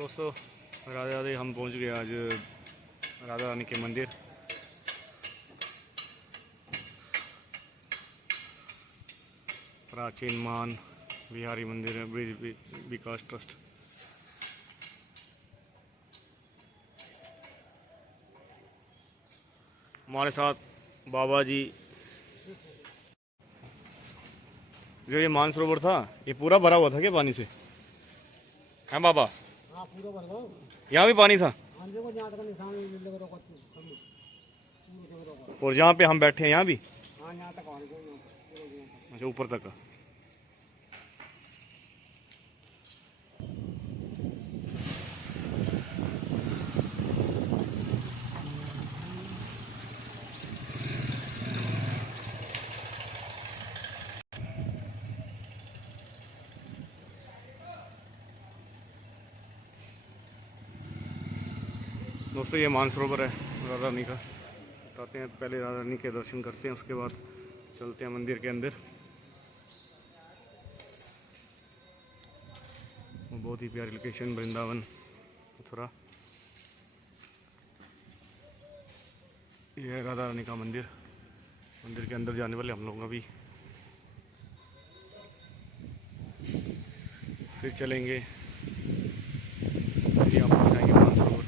दोस्तों राधे राधे, हम पहुंच गए आज राधा रानी के मंदिर। प्राचीन महान बिहारी मंदिर है, ब्रिज विकास ट्रस्ट। हमारे साथ बाबा जी। जो ये मानसरोवर था ये पूरा भरा हुआ था क्या पानी से? हाँ बाबा, हाँ पूरा भर गया। यहाँ भी पानी था हाँ देखो जहाँ तक निशान लग रहा है। और जहाँ पे हम बैठे हैं यहाँ भी? हाँ यहाँ तक आ गए। अच्छा, ऊपर तक का। दोस्तों ये मानसरोवर है राधा रानी का। बताते हैं, पहले राधा रानी के दर्शन करते हैं, उसके बाद चलते हैं मंदिर के अंदर। बहुत ही प्यारी लोकेशन, वृंदावन मथुरा। यह है राधा रानी का मंदिर। मंदिर के अंदर जाने वाले हम लोग अभी। फिर चलेंगे, फिर आप जाएंगे मानसरोवर।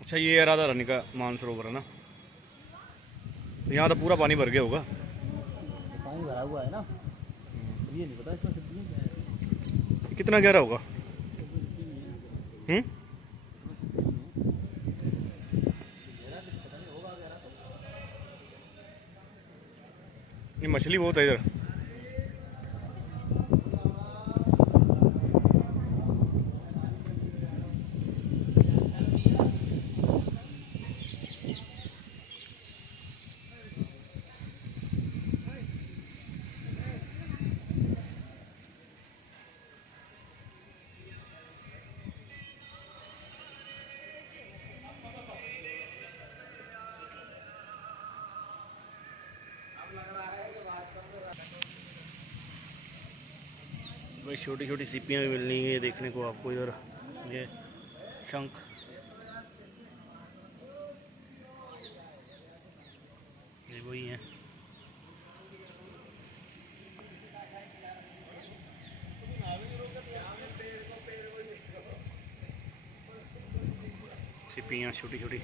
अच्छा, ये है राधा रानी का मानसरोवर है ना? यहाँ तो पूरा पानी भर गया होगा। पानी भरा हुआ है ना, ये नहीं पता इसमें कितनी है। कितना गहरा होगा? ये मछली बहुत है इधर। भाई छोटी छोटी सीपियाँ भी मिलनी है देखने को आपको इधर। ये शंख, ये वही है। सीपियाँ छोटी छोटी।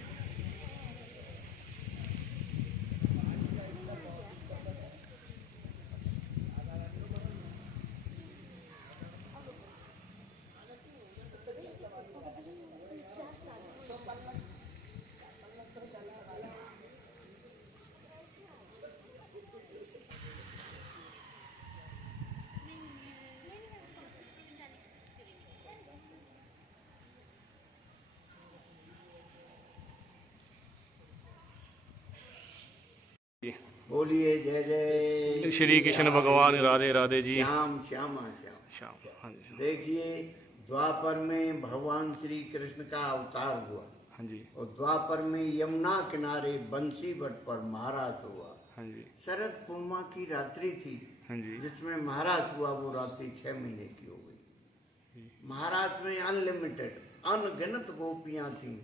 बोलिए जय जय श्री कृष्ण भगवान, राधे राधे जी। श्याम श्यामा श्याम। श्याम, हाँ जी देखिए द्वापर में भगवान श्री कृष्ण का अवतार हुआ। हाँ जी और द्वापर में यमुना किनारे बंसी बट पर महाराज हुआ। हाँ जी शरद पूर्णिमा की रात्रि थी हाँ जी जिसमें महाराज हुआ। वो रात्रि 6 महीने की हो गई। महाराज में अनलिमिटेड अनगिनत गोपियां थीं।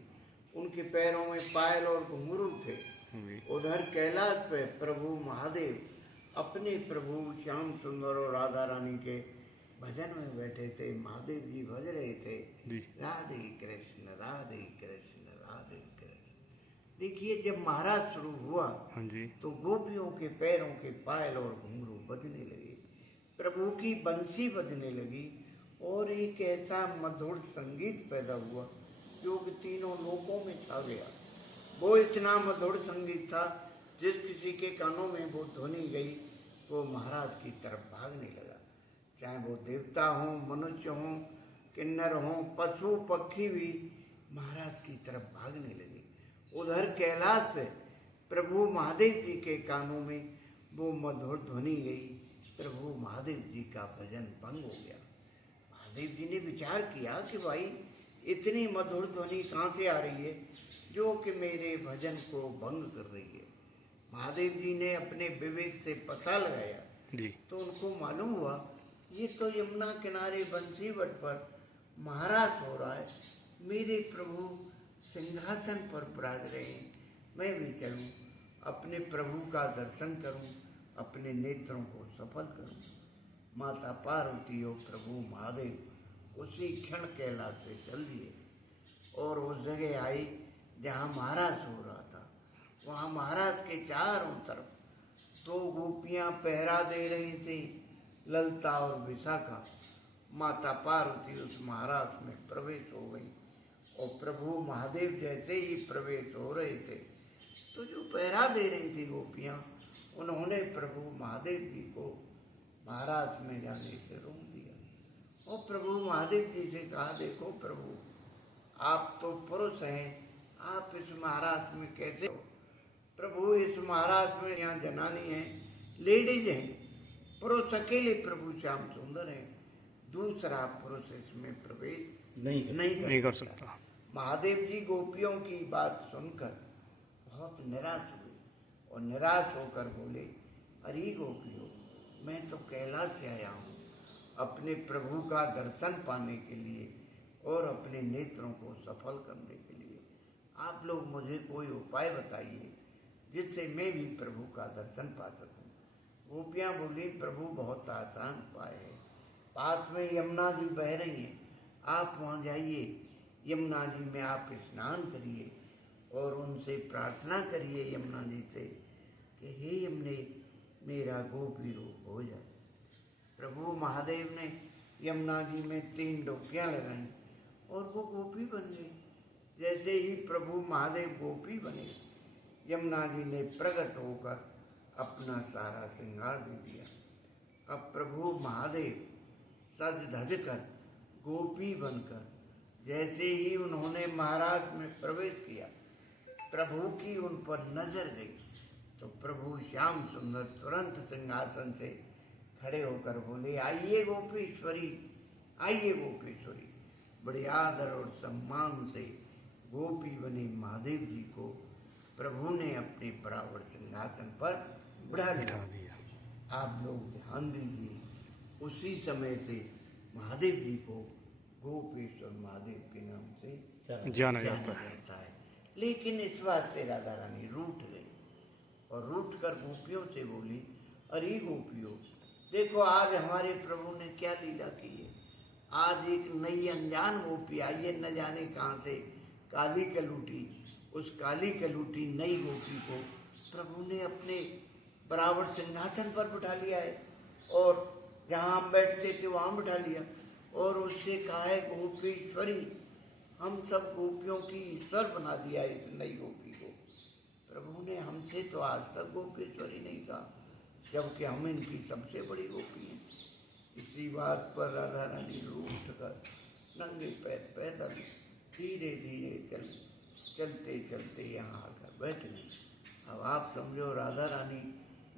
उनके पैरों में पायल और घुंघरू थे। उधर कैलाश पे प्रभु महादेव अपने प्रभु श्याम सुंदर और राधा रानी के भजन में बैठे थे। महादेव जी भज रहे थे, राधे कृष्ण राधे कृष्ण राधे कृष्ण। देखिए जब महाराज शुरू हुआ हाँ जी तो गोपियों के पैरों के पायल और घुंघरू बजने लगे, प्रभु की बंसी बजने लगी और एक ऐसा मधुर संगीत पैदा हुआ जो कि तीनों लोकों में छा गया। वो इतना मधुर संगीत था, जिस किसी के कानों में वो ध्वनि गई वो महाराज की तरफ भागने लगा। चाहे वो देवता हों, मनुष्य हों, किन्नर हों, पशु पक्षी भी महाराज की तरफ भागने लगे। उधर कैलाश पे प्रभु महादेव जी के कानों में वो मधुर ध्वनि गई। प्रभु महादेव जी का भजन भंग हो गया। महादेव जी ने विचार किया कि भाई इतनी मधुर ध्वनि कहाँ से आ रही है जो कि मेरे भजन को भंग कर रही है। महादेव जी ने अपने विवेक से पता लगाया जी। तो उनको मालूम हुआ ये तो यमुना किनारे बंसी बट पर महाराज हो रहा है, मेरे प्रभु सिंहासन पर विराज रहे हैं, मैं भी चलूं, अपने प्रभु का दर्शन करूं, अपने नेत्रों को सफल करूं। माता पार्वती और प्रभु महादेव उसी क्षण कैलाश से चल दिए और उस जगह आई जहाँ महाराज हो रहा था। वहाँ महाराज के चारों तरफ 2 गोपियाँ पहरा दे रही थी, ललता और विशाखा। माता पार्वती उस महाराज में प्रवेश हो गई और प्रभु महादेव जैसे ही प्रवेश हो रहे थे तो जो पहरा दे रही थी गोपियाँ, उन्होंने प्रभु महादेव जी को महाराज में जाने से रोक दिया और प्रभु महादेव जी से कहा, देखो प्रभु आप तो पुरुष हैं, आप इस महाराज में कैसे हो? प्रभु इस महाराज में यहाँ जनानी है, लेडीज हैं, पुरुष अकेले प्रभु श्याम सुंदर है, दूसरा पुरुष इसमें प्रवेश नहीं कर सकता। महादेव जी गोपियों की बात सुनकर बहुत निराश हुए और निराश होकर बोले, अरे गोपियों, मैं तो कैलाश से आया हूँ अपने प्रभु का दर्शन पाने के लिए और अपने नेत्रों को सफल करने के लिए। आप लोग मुझे कोई उपाय बताइए जिससे मैं भी प्रभु का दर्शन पा सकूं। गोपियाँ बोली, प्रभु बहुत आसान उपाय है, पास में यमुना जी बह रही हैं, आप वहाँ जाइए, यमुना जी में आप स्नान करिए और उनसे प्रार्थना करिए यमुना जी से कि हे यमुने मेरा गोपी रूप हो जाए। प्रभु महादेव ने यमुना जी में 3 डुबकियाँ लगाई और वो गोपी बन गई। जैसे ही प्रभु महादेव गोपी बने, यमुना जी ने प्रकट होकर अपना सारा श्रृंगार दे दिया। अब प्रभु महादेव सज धज कर गोपी बनकर जैसे ही उन्होंने महाराज में प्रवेश किया, प्रभु की उन पर नजर गई तो प्रभु श्याम सुंदर तुरंत सिंहासन से खड़े होकर बोले, आइए गोपीश्वरी, आइए गोपीश्वरी। बड़े आदर और सम्मान से गोपी बने महादेव जी को प्रभु ने अपने बराबर सिंहासन पर बिठा दिया। आप लोग ध्यान दीजिए, उसी समय से महादेव जी को गोपेश्वर महादेव के नाम से जाना जाता है। लेकिन इस बात से राधा रानी रूठ गई और रूठ कर गोपियों से बोली, अरे गोपियों, देखो आज हमारे प्रभु ने क्या लीला की है। आज एक नई अनजान गोपी आई है, न जाने कहाँ से, काली कलूटी। उस काली कलूटी नई गोपी को प्रभु ने अपने बराबर सिंहासन पर बिठा लिया है और जहाँ हम बैठते थे वहाँ बिठा लिया और उससे कहा है, गोपीश्वरी, हम सब गोपियों की ईश्वर बना दिया इस नई गोपी को। प्रभु ने हमसे तो आज तक गोपीश्वरी नहीं कहा, जबकि हम इनकी सबसे बड़ी गोपी हैं। इसी बात पर राधा रानी रूठ कर नंगे पैर पैदल धीरे धीरे चलते चलते यहाँ आकर बैठ गई। अब आप समझो, राधा रानी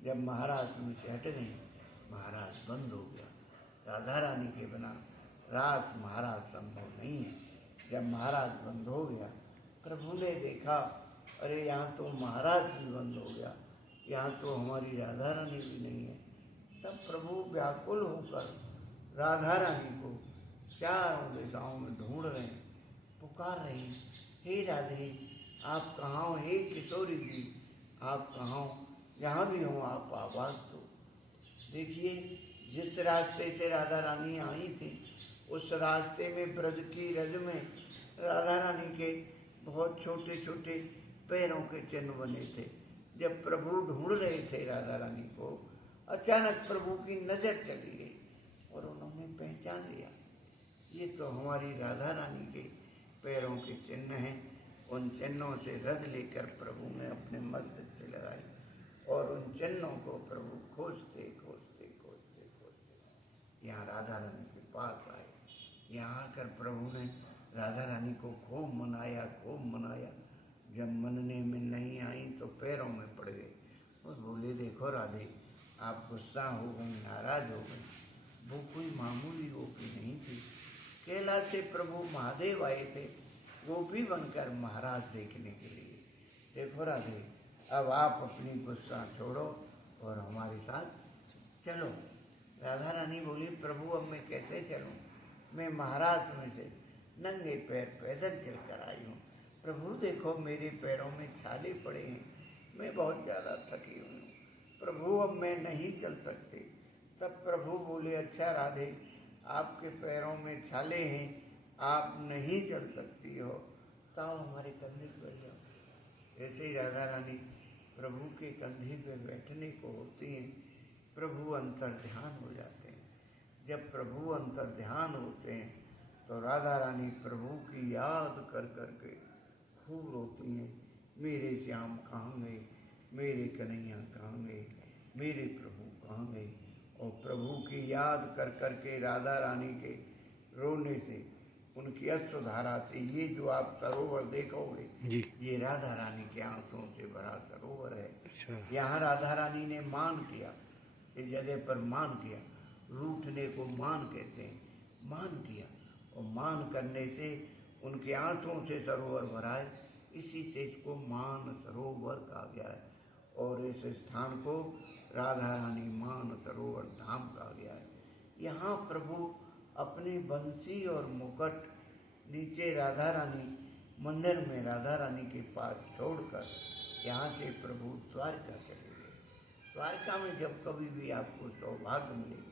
जब महाराज में से हट गई, महाराज बंद हो गया। राधा रानी के बिना रास महाराज संभव नहीं है। जब महाराज बंद हो गया, प्रभु ने देखा, अरे यहाँ तो महाराज भी बंद हो गया, यहाँ तो हमारी राधा रानी भी नहीं है। तब प्रभु व्याकुल होकर राधा रानी को चारों दिशाओं में ढूंढ रहे हैं, पुकार रहे हैं, हे राधे आप कहाँ हो, हे किशोरी जी आप कहाँ हो, जहाँ भी हो आप आवाज़ दो। देखिए, जिस रास्ते से राधा रानी आई थी उस रास्ते में ब्रज की रज में राधा रानी के बहुत छोटे छोटे पैरों के चिन्ह बने थे। जब प्रभु ढूंढ रहे थे राधा रानी को, अचानक प्रभु की नज़र चली गई और उन्होंने पहचान लिया ये तो हमारी राधा रानी के पैरों के चिन्ह हैं। उन चिन्हों से रज लेकर प्रभु ने अपने मस्तक से लगाई और उन चिन्हों को प्रभु खोजते खोजते खोजते खोजते यहाँ राधा रानी के पास आए। यहाँ आकर प्रभु ने राधा रानी को खूब मनाया, खूब मनाया। जब मनने में नहीं आई तो पैरों में पड़ गए और बोले, देखो राधे, आप गुस्सा हो गई, नाराज हो गई। वो कोई मामूली गोपी नहीं थी। कैलाश से प्रभु महादेव आए थे गोपी बनकर महाराज देखने के लिए। देखो राधे, अब आप अपनी गुस्सा छोड़ो और हमारे साथ चलो। राधा रानी बोली, प्रभु अब मैं कैसे चलूं? मैं महाराज में से नंगे पैर पैदल चल कर आई हूँ। प्रभु देखो मेरे पैरों में छाले पड़े हैं, मैं बहुत ज़्यादा थकी हुई हूँ। प्रभु अब मैं नहीं चल सकती। तब प्रभु बोले, अच्छा राधे, आपके पैरों में छाले हैं, आप नहीं चल सकती हो, तो हमारे कंधे पर बैठ जाओ। ऐसे ही राधा रानी प्रभु के कंधे पे बैठने को होती हैं। प्रभु अंतर्ध्यान हो जाते हैं। जब प्रभु अंतर्ध्यान होते हैं तो राधा रानी प्रभु की याद कर करके खूब रोती हैं, मेरे श्याम कहाँ गए, मेरे कन्हैया कहाँ गए, मेरे प्रभु कहाँ गए। और प्रभु की याद कर करके राधा रानी के रोने से, उनकी अश्रुधारा से, ये जो आप सरोवर देखोगे जी, ये राधा रानी के आंसुओं से भरा सरोवर है। अच्छा, यहाँ राधा रानी ने मान किया, इस जगह पर मान किया। रूठने को मान कहते हैं। मान किया और मान करने से उनके आंसुओं से सरोवर भरा है, इसी से इसको मान सरोवर कहा गया है। और इस स्थान को राधा रानी मान सरोवर धाम कहा गया है। यहाँ प्रभु अपनी बंसी और मुकुट नीचे राधा रानी मंदिर में राधा रानी के पास छोड़कर यहाँ से प्रभु द्वारका चले गए। द्वारका में जब कभी भी आपको सौभाग्य मिले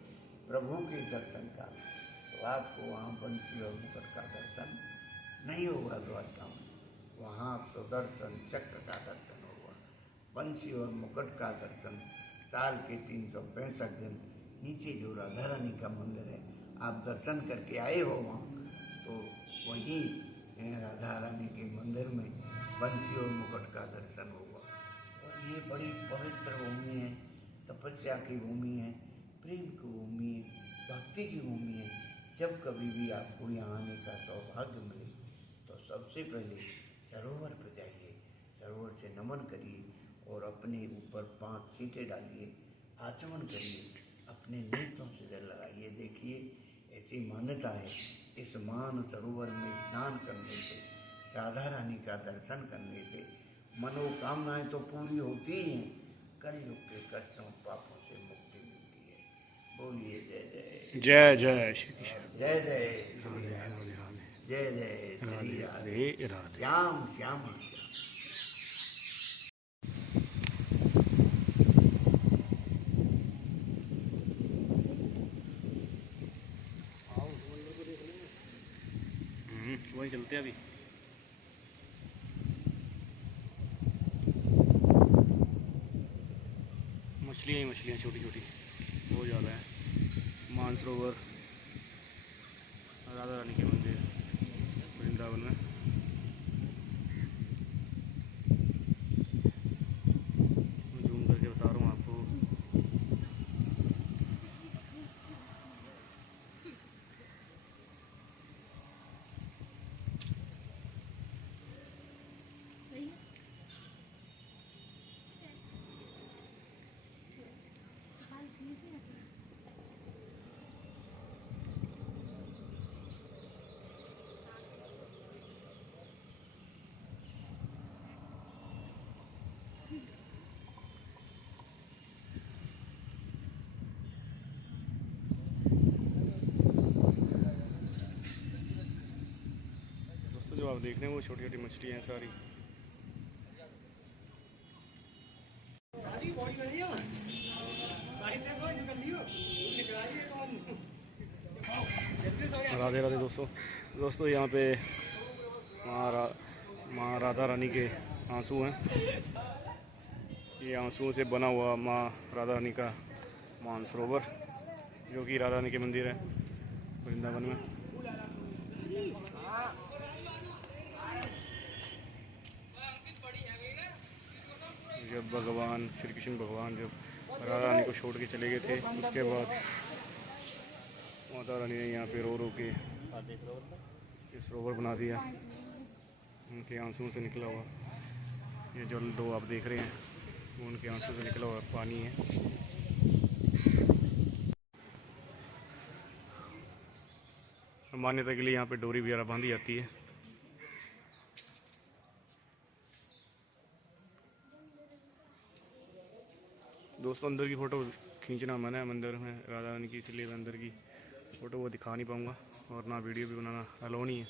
प्रभु के दर्शन का, तो आपको वहाँ बंसी और मुकुट का दर्शन नहीं होगा। द्वारका में वहाँ सुदर्शन चक्र का दर्शन होगा। बंसी और मुकुट का दर्शन साल के 365 दिन नीचे जो राधा रानी का मंदिर है, आप दर्शन करके आए हो वहाँ, तो वहीं राधा रानी के मंदिर में बंसी और मुकुट का दर्शन होगा। और ये बड़ी पवित्र भूमि है, तपस्या की भूमि है, प्रेम की भूमि है, भक्ति की भूमि है। जब कभी भी आपको यहाँ आने का सौभाग्य मिले तो सबसे पहले सरोवर पर जाइए, सरोवर से नमन करिए और अपने ऊपर 5 छींटे डालिए, आचमन करिए, अपने नेत्रों से जल लगाइए। देखिए, ऐसी मान्यता है, इस मान सरोवर में स्नान करने से, राधा रानी का दर्शन करने से मनोकामनाएं तो पूरी होती ही हैं, कलयुग के कष्टों पापों से मुक्ति मिलती है। बोलिए जय जय जय जय श्री कृष्ण, जय जय श्री राधे राधे, राधे राधे, जय जय श्री राधे, राधे राधे। श्याम श्याम। वहीं चलते हैं अभी। मछलियाँ ही मछलियाँ, छोटी छोटी बहुत ज़्यादा है। मानसरोवर, राधा रानी के मंदिर वृंदावन में। जूम करके बता रहा हूँ आपको। जो आप देख रहे हैं वो छोटी छोटी मछलियाँ हैं सारी। राधे राधे दोस्तों यहाँ पे माँ राधा रानी के आंसू हैं। ये आंसुओं से बना हुआ माँ राधा रानी का मानसरोवर, जो कि राधा रानी के मंदिर है वृंदावन में। जब भगवान श्री कृष्ण भगवान जब राधा रानी को छोड़ के चले गए थे, उसके बाद माता रानी ने यहाँ पे रो रो के ये सरोवर बना दिया, उनके आंसुओं से निकला हुआ। ये जल दो आप देख रहे हैं, वो उनके आंसू से निकला हुआ पानी है। मान्यता के लिए यहाँ पे डोरी वगैरह बांधी जाती है। दोस्तों अंदर की फ़ोटो खींचना मना है मंदिर में राधा रानी की, इसलिए मैं अंदर की फ़ोटो वो दिखा नहीं पाऊँगा और ना वीडियो भी बनाना अलाउ नहीं है।